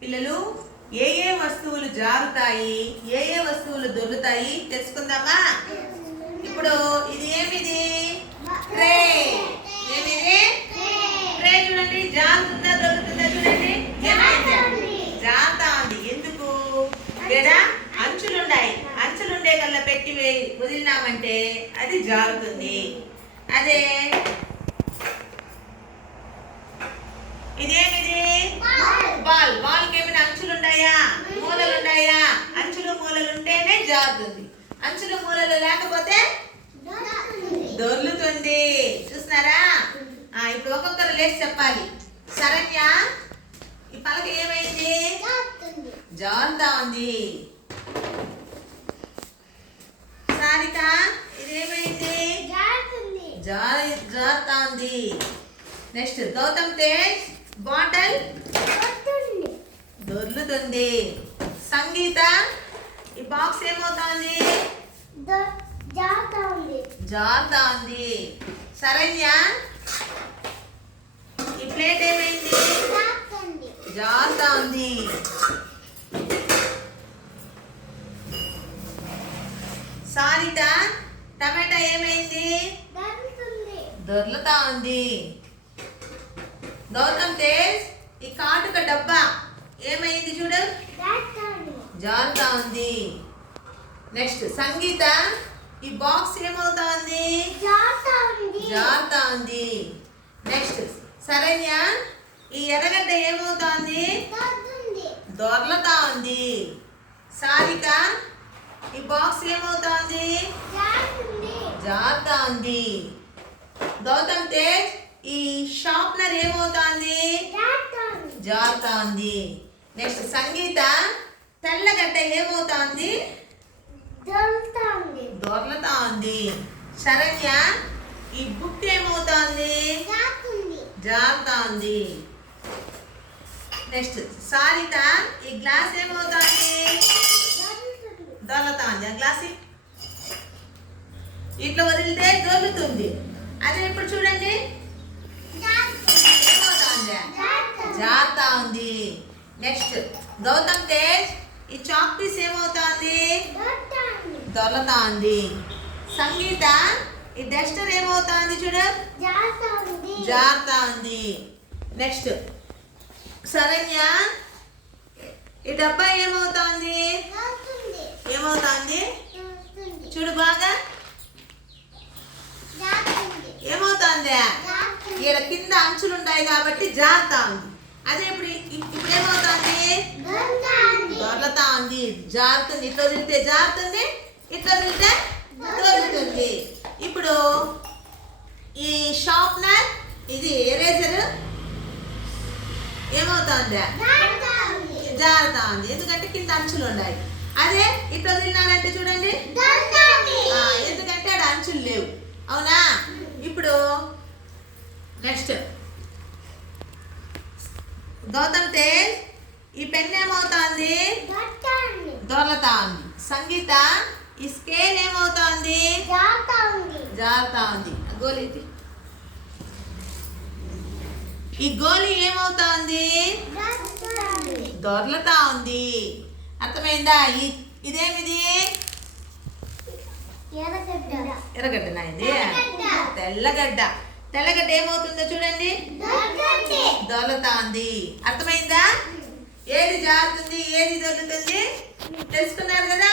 పిల్లలు ఏ ఏ వస్తువులు జారుతాయి ఏ ఏ వస్తువులు దొరుకుతాయి తెలుసుకుందామా? ఇప్పుడు ఇది ఏమిది? ట్రే. ఏమిది? ట్రే చూడండి జారుతుందా దొరుకుతుందా చూడండి. జారుతా ఉంది ఎందుకు? ఇక్కడ అంచులున్నాయి అంచులుండే కల్లా పెట్టి వదిలినామంటే అది జారుతుంది. అదే. ఇదేమిది? బాల్ బాల్కి ఏమైనా అంచులు ఉన్నాయా మూలలు ఉన్నాయా అంచులు మూలలు ఉంటేనే జారుతుంది. అంచులు మూలలు లేకపోతే దొర్లుతుంది. చూస్తున్నారా? ఆ, ఇప్పుడు ఒక్కొక్కరు లేచి చెప్పాలి. శరణ్య ఈ పలక ఏమైంది? జారుతా ఉంది. సారిక ఇదేమైంది? జారి జారుతా ఉంది. Next Gautam Tej bottle. దొర్లుతుంది. Sangeetha ఈ బాక్స్ ఏమవుతోంది? జారుతా ఉంది శరణ్య ఈ ప్లేట్ ఏమైంది? జారుతా ఉంది సారిత టమాటా ఏమైంది? దొర్లుతా ఉంది గౌతమ్ తేజ్ ఈ కాటుక డబ్బా. ఏమైంది చూడు? జారుతా ఉంది నెక్స్ట్ సంగీత ఈ బాక్స్ ఏమవుతా ఉంది జారుతా ఉంది నెక్స్ట్ శరణ్య ఈ ఎర్రగడ్డ ఏమవుతోంది? దొర్లతా ఉంది సారిక ఈ బాక్స్ ఏమవుతోంది? జారుతా ఉంది గౌతమ్ తేజ్ ఈ షార్ప్నర్ ఏమవుతోంది? జారుతా ఉంది నెక్స్ట్ సంగీత. తెల్లగడ్డ ఏమవుతోంది? దొర్లతా ఉంది శరణ్య ఈ బుక్ ఏమవుతోంది? జారుతా ఉంది నెక్స్ట్ సారిత ఈ గ్లాస్ ఏమవుతోంది? దొర్లతా ఉంది ఆ గ్లాస్ ఇట్లా వదిలితే దొర్లుతుంది అదే ఇప్పుడు చూడండి? ఏమవుతోంది? జారుతా ఉంది నెక్స్ట్. గౌతమ్ తేజ్ ఈ చాక్ పీస్ ఏమవుతోంది? దొర్లతా ఉంది సంగీత ఈ డస్టర్ ఏమవుతోంది చూడు? జారుతా ఉంది నెక్స్ట్. శరణ్య ఈ డబ్బా ఏమవుతోంది? ఏమవుతోంది? చూడు బాగా. ఏమవుతోంది? ఇక్కడ కింద అంచులు ఉంటాయి కాబట్టి జారుతా ఉంది అదే ఇప్పుడు ఇప్పుడు ఏమవుతోంది దొరలతా ఉంది జారుతుంది. ఇట్లా వదిలితే జారుతుంది ఇట్లా వదిలితే దొరుకుతుంది ఇప్పుడు ఈ షార్ప్నర్ ఇది ఎరేజర్ ఏమవుతోంది? జారుతా ఉంది ఎందుకంటే కింద అంచులు ఉన్నాయి. అదే ఇట్లా వదిలినారంటే చూడండి ఆ, ఎందుకంటే ఆడ అంచులు లేవు అవునా ఇప్పుడు నెక్స్ట్ గౌతమ్ తేజ్ ఈ పెన్ ఏమవుతోంది? దొరలతా ఉంది సంగీత ఈ స్కేల్ ఏమవుతోంది? జారుతా ఉంది గోలి. ఈ గోలి ఏమవుతోంది? దొర్లతా ఉంది అర్థమైందా? ఈ ఇదేమిది? ఎర్రగడ్డనా ఇది? తెల్లగడ్డ. తెల్లగడ్డ ఏమవుతుందో చూడండి. దొలతాంది అర్థమైందా? ఏది జారుతుంది ఏది దొరుకుతుంది? తెలుసుకున్నారు కదా?